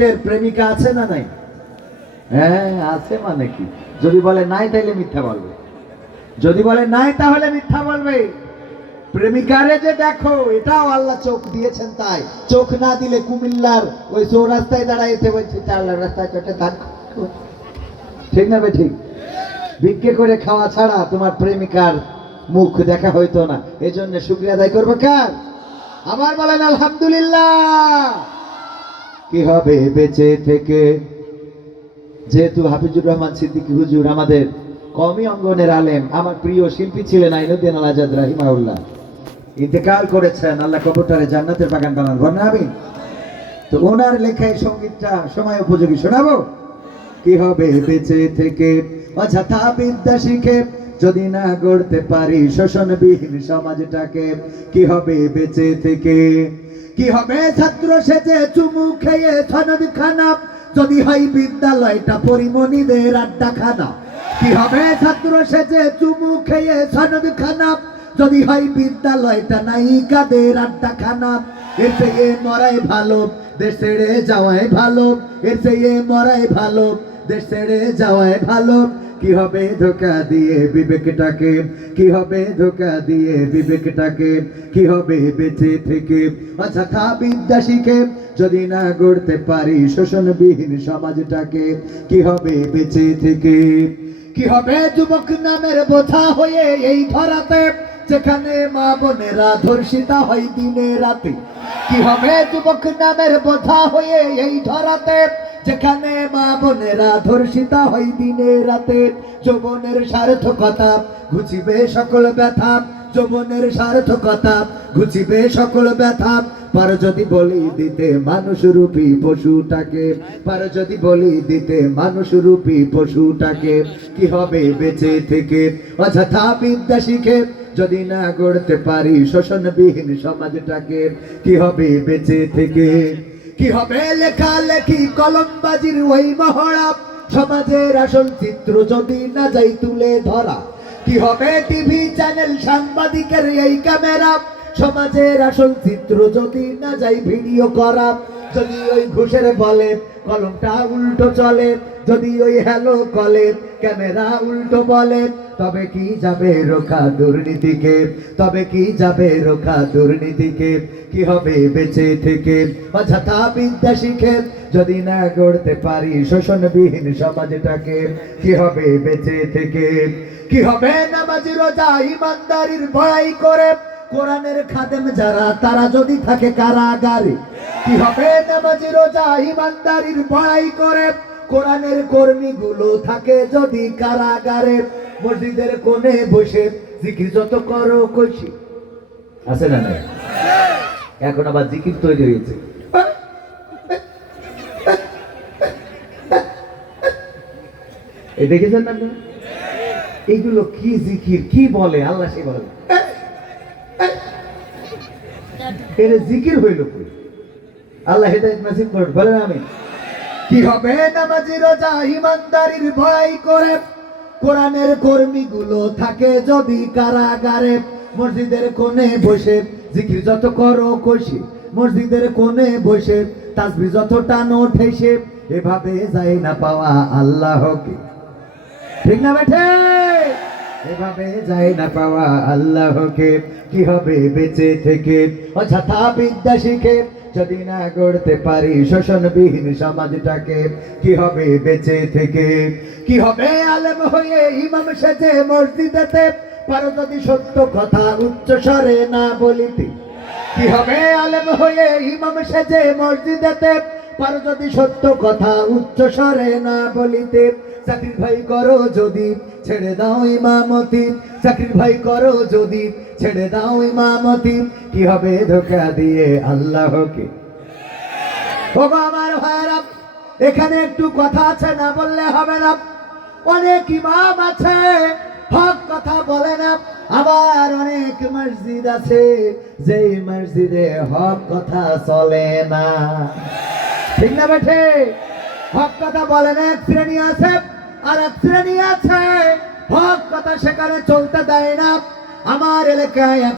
যুবকদের প্রেমিকা আছে না নাই? হ্যাঁ আছে, মানে কি? যদি বলে নাই তাহলে মিথ্যা বলবে, যদি বলে নাই তাহলে মিথ্যা বলবে। প্রেমিকারে যে দেখো, এটাও আল্লাহ চোখ দিয়েছেন, তাই চোখ না দিলে কুমিল্লার ওই চৌরাস্তায় দাঁড়াইতে বলছে 4 লাখ রাস্তায় চটে ধান, ঠিক না বে ঠিক? ভিক্ষে করে খাওয়া ছাড়া তোমার প্রেমিকার মুখ দেখা হইতো না। এই জন্য শুকরিয়া আদায় করবো কার? আবার বলেন আলহামদুলিল্লাহ। কি হবে বেঁচে থেকে? যেহেতু হাফিজুর রহমান সিদ্দিকী হুজুর আমাদের কওমি অঙ্গনের আলেম, আমার প্রিয় শিল্পী ছিলেন আইনুদ্দিন আল আজাদ রাহিমাহুল্লাহ, ইন্তেকাল করেছেন, আল্লাহ কবরটারে জান্নাতের বাগান বানান, বলেন আমিন। তো ওনার লেখা এই সঙ্গীতটা সময় উপযোগী, শোনাবো? কি হবে বেঁচে থেকে অযথা বিদ্যা শিখে যদি না গড়তে পারি শোষণবিহীন সমাজটাকে? কি হবে বেঁচে থেকে? কি হবে ছাত্র সেজে চুমু খেয়ে সনদ খানা যদি হয় বিদ্যালয়টা পরিমণিদের আড্ডাখানা? কি হবে ছাত্র সেজে চুমু খেয়ে সনদ খানা যদি হয় বিদ্যালয়টা নায়িকাদের আড্ডাখানা? এর চেয়ে মরাই ভালো, দেশ ছেড়ে যাওয়াই ভালো, এর চেয়ে মরাই ভালো, দেশ ছেড়ে যাওয়াই ভালো। কি হবে ধোঁকা দিয়ে বিবেকটাকে? কি হবে ধোঁকা দিয়ে বিবেকটাকে? কি হবে বেঁচে থেকে অযথা বিদ্যা শিখে যদি না গড়তে পারি শোষণবিহীন সমাজটাকে? কি হবে বেঁচে থেকে? কি হবে যুবক নামের বোঝা হয়ে এই ধরাতে যেখানে মা বোনেরা ধর্ষিতা হয় দিনে রাতে? কি হবে যুবক নামের বোঝা হয়ে এই ধরাতে যেখানে মা বোনেরা ধর্ষিতা হয় দিনে রাতে? যৌবনের সার্থকতা ঘুচিবে সকল ব্যথা, যৌবনের সার্থকতা ঘুচিবে সকল ব্যথা। পারো যদি বলি দিতে মানুষ রূপী পশুটাকে, পারো যদি বলি দিতে মানুষ রূপী পশুটাকে? কি হবে বেঁচে থেকে অযথা বিদ্যা শিখে যদি না গড়তে পারি শোষণবিহীন সমাজটাকে? কি হবে বেঁচে থেকে? কি হবে লেখালেখি কলমবাজির ওই মহড়া সমাজের আসল চিত্র যদি না যাই তুলে ধরা? কি হবে টিভি চ্যানেল সাংবাদিকের এই ক্যামেরা সমাজের আসল চিত্র যদি না যাই ভিডিও করা? যদি ওই ঘুষের বলে কলমটা উল্টো চলে, যদি ওই হ্যালো কলে ক্যামেরা উল্টো বলে, তবে কি যাবে রোখা দুর্নীতিকে? তবে কি যাবে রোখা দুর্নীতিকে? কি হবে বেঁচে থেকে অযথা বিদ্যা শিখে যদি না গড়তে পারি শোষণবিহীন সমাজটাকে? কি হবে বেঁচে থেকে? কি হবে নামাজি রোজা ইমানদারির বড়াই করে কোরআনের খাদেম যারা তারা যদি থাকে কারাগারে? কি হবে নামাজি রোজা ইমানদারির বড়াই করে কোরআনের কর্মীগুলো থাকে যদি কারাগারে? মসজিদের কোণে বসে জিকির যত করো কইছি, আছে না নাই? এখন আবার জিকির তৈরি হয়েছে, এই দেখেছেন না? এইগুলো কি জিকির, কি বলে আল্লাহ সে বলে এর জিকির হইল কই? আল্লাহ হেদায়েত নসিব করুন, বলেন আমিন। কি হবে নামাজি রোজা ইমানদারির ভয় করে কোরআনের কর্মীগুলো থাকে যদি কারাগারে? মসজিদের কোণে বসে জিকির যত করো কষি, মসজিদের কোণে বসে তাসবিহ যত টানো ঠেসে, এভাবে যায় না পাওয়া আল্লাহকে, ঠিক না বেঠে? এভাবে যায় না পাওয়া আল্লাহকে। কি হবে বেঁচে থেকে অযথা বিদ্যা শিখে যদি না গড়তে পারি শোষণবিহীন সমাজটাকে? কি হবে বেঁচে থেকে? কি হবে আলেম হয়ে ইমাম সেজে মসজিদেতে পারো যদি সত্য কথা উচ্চ স্বরে না বলিতে? কি হবে আলেম হয়ে ইমাম সেজে মসজিদেতে পারো যদি সত্য কথা উচ্চ স্বরে না বলিতে? চাকরির ভাই করো যদি ছেড়ে দাও ইমামতি, চাকরির ভাই করো যদি ছেড়ে দাও ইমামতি। কি হবে ধোঁকা দিয়ে আল্লাহকে? ও আমার ভাইরা, এখানে একটু কথা আছে, না বললে হবে না। অনেক ইমাম আছে হক কথা বলে না, আবার অনেক মসজিদ আছে যেই মসজিদে হক কথা চলে না, ঠিক না বেঠে? হক কথা বলে না এক শ্রেণী আছে, আর এক শ্রেণী আছে হক কথা সেখানে চলতে দেয় না। আমার এলাকায়